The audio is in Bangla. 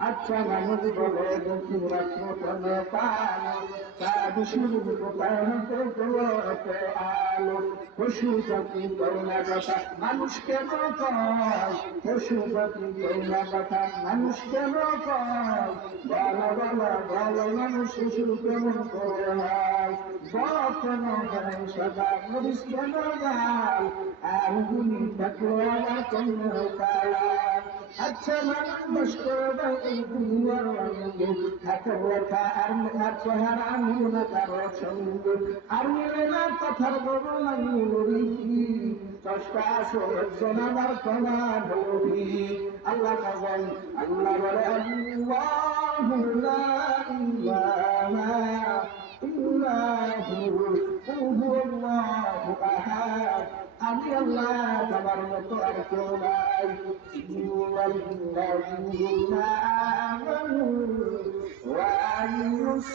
আচ্ছা মানুষ বলে দুঃখী রাত্রে পালো চাঁদ শুরু কোথায় হতে গোতে আলো পশু পাখি কইনা কথা মানুষ কেন কয় পশু পাখি কইনা কথা মানুষ কেন কয় বলো বলো বলো মানুষ শিশু কেমন করে হয় কেন হয় সদা মরিস কেন গাল আর গুলি থাকলো আমার কেন পালায় আচ্ছা মানুষ করবে এই দুনিয়ার অঙ্গে এত কথা আর চেহারা মিল না কারো সঙ্গে আর মিলে না কথার বর্ণনা মিলি চষ্টা সোনার কণা ধরি আল্লাহ কাজল আল্লাহ বলে আল্লাহু লা ইলাহা ইল্লাহু হুয়াল্লাহু আহাদ আমি আল্লাহ তোমার মতো আর কেউ নাই ইন্নাল্লাযীনা আমানু ওয়া আমিলুস